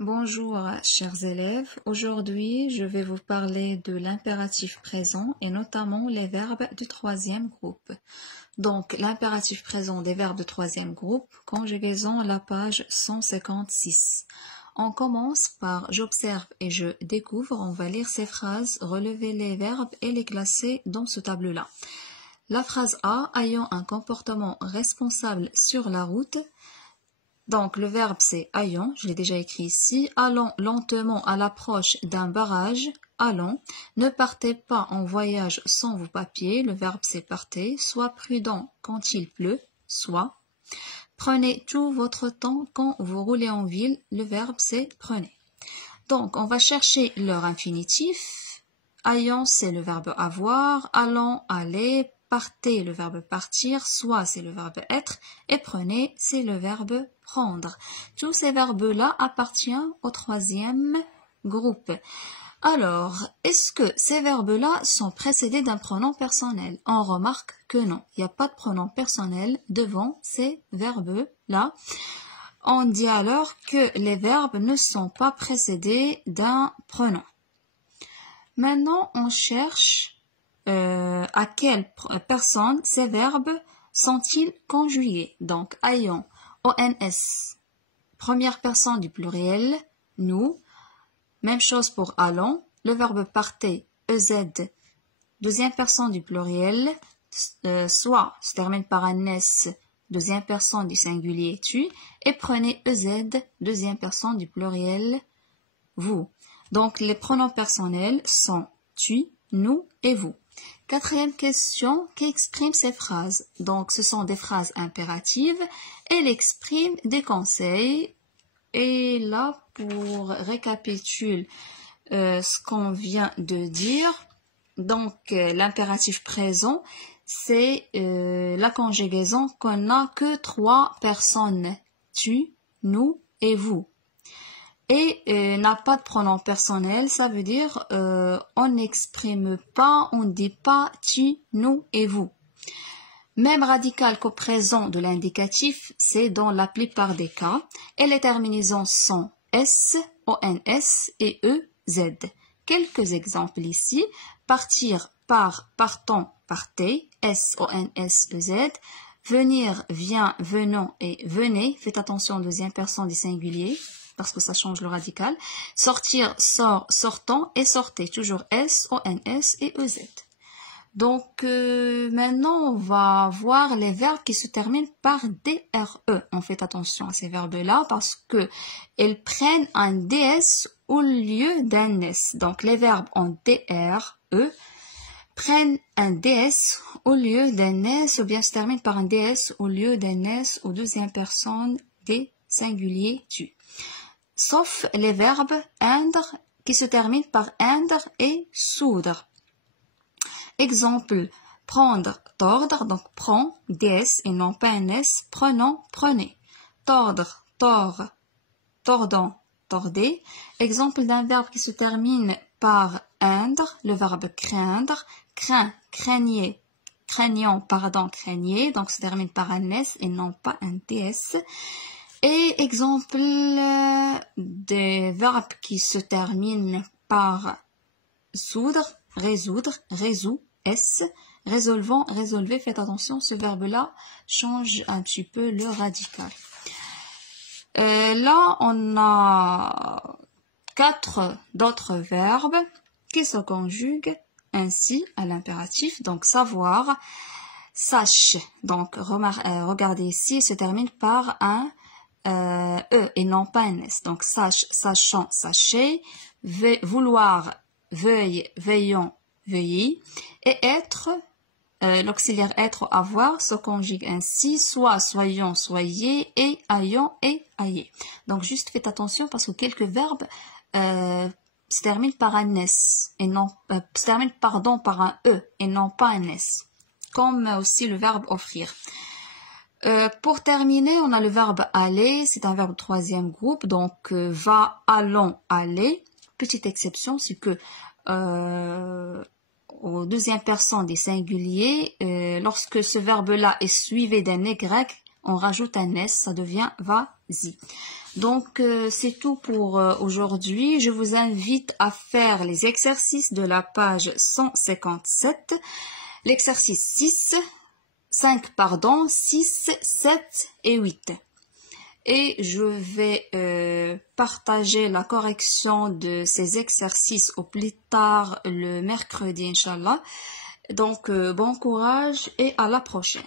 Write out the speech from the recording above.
Bonjour, chers élèves. Aujourd'hui, je vais vous parler de l'impératif présent et notamment les verbes du troisième groupe. Donc, l'impératif présent des verbes de troisième groupe, conjugaison la page 156. On commence par j'observe et je découvre. On va lire ces phrases, relever les verbes et les classer dans ce tableau-là. La phrase A, ayant un comportement responsable sur la route. Donc, le verbe, c'est ayant, je l'ai déjà écrit ici. Allons lentement à l'approche d'un barrage. Allons. Ne partez pas en voyage sans vos papiers. Le verbe, c'est partez. Sois prudent quand il pleut. Sois. Prenez tout votre temps quand vous roulez en ville. Le verbe, c'est prenez. Donc, on va chercher leur infinitif. Ayant, c'est le verbe avoir. Allons, aller. Partez, le verbe partir, soit c'est le verbe être, et prenez, c'est le verbe prendre. Tous ces verbes-là appartiennent au troisième groupe. Alors, est-ce que ces verbes-là sont précédés d'un pronom personnel? On remarque que non, il n'y a pas de pronom personnel devant ces verbes-là. On dit alors que les verbes ne sont pas précédés d'un pronom. Maintenant, on cherche à quelle personne ces verbes sont-ils conjugués? Donc, ayant, ONS, première personne du pluriel, nous. Même chose pour allons, le verbe partez, EZ, deuxième personne du pluriel, soit se termine par un S, deuxième personne du singulier tu, et prenez EZ, deuxième personne du pluriel, vous. Donc, les pronoms personnels sont tu, nous et vous. Quatrième question, qui exprime ces phrases? Donc, ce sont des phrases impératives. Elle exprime des conseils. Et là, pour récapituler ce qu'on vient de dire, donc l'impératif présent, c'est la conjugaison qu'on n'a que trois personnes. Tu, nous et vous. Et n'a pas de pronom personnel, ça veut dire on n'exprime pas, on ne dit pas tu, nous et vous. Même radical qu'au présent de l'indicatif, c'est dans la plupart des cas. Et les terminaisons sont S, ONS et EZ. Quelques exemples ici. Partir, par, partant, partez, S, ONS, EZ. Venir, vient, venons et venez. Faites attention aux deuxième personne du singulier, parce que ça change le radical. Sortir, sort, sortant et sortez. Toujours S, ONS et EZ. Donc, maintenant, on va voir les verbes qui se terminent par DRE. On fait attention à ces verbes-là parce que elles prennent un DS au lieu d'un S. Donc, les verbes en DRE prennent un DS au lieu d'un S ou bien se terminent par un DS au lieu d'un S aux deuxième personne des singuliers tu. Sauf les verbes endre qui se terminent par endre et soudre. Exemple, prendre, tordre, donc prends, DS et non pas un S, prenons, prenez. Tordre, tord, tordant, tordez. Exemple d'un verbe qui se termine par endre, le verbe craindre, craint, craignez, craignons, pardon, craignez, donc se termine par un S et non pas un DS. Et exemple des verbes qui se terminent par soudre, résoudre, résout, S, résolvant, résolvez, faites attention, ce verbe-là change un petit peu le radical. Là, on a 4 d'autres verbes qui se conjuguent ainsi à l'impératif, donc savoir, sache, donc regardez ici, il se termine par un E et non pas un S, donc sache, sachant, sachez, vouloir, veuille, veillons, veuillez, et être, l'auxiliaire être, avoir, se conjugue ainsi, soit, soyons, soyez, et ayons, et ayez. Donc, juste faites attention parce que quelques verbes se terminent par un S, et non, se terminent, pardon, par un E, et non pas un S. Comme aussi le verbe offrir. Pour terminer, on a le verbe aller, c'est un verbe troisième groupe, donc va, allons, aller. Petite exception, c'est que au deuxième personne des singuliers, lorsque ce verbe-là est suivi d'un Y, on rajoute un S, ça devient vas-y. Donc, c'est tout pour aujourd'hui. Je vous invite à faire les exercices de la page 157. L'exercice 5, 6, 7 et 8. Et je vais partager la correction de ces exercices au plus tard le mercredi, Inch'Allah. Donc, bon courage et à la prochaine.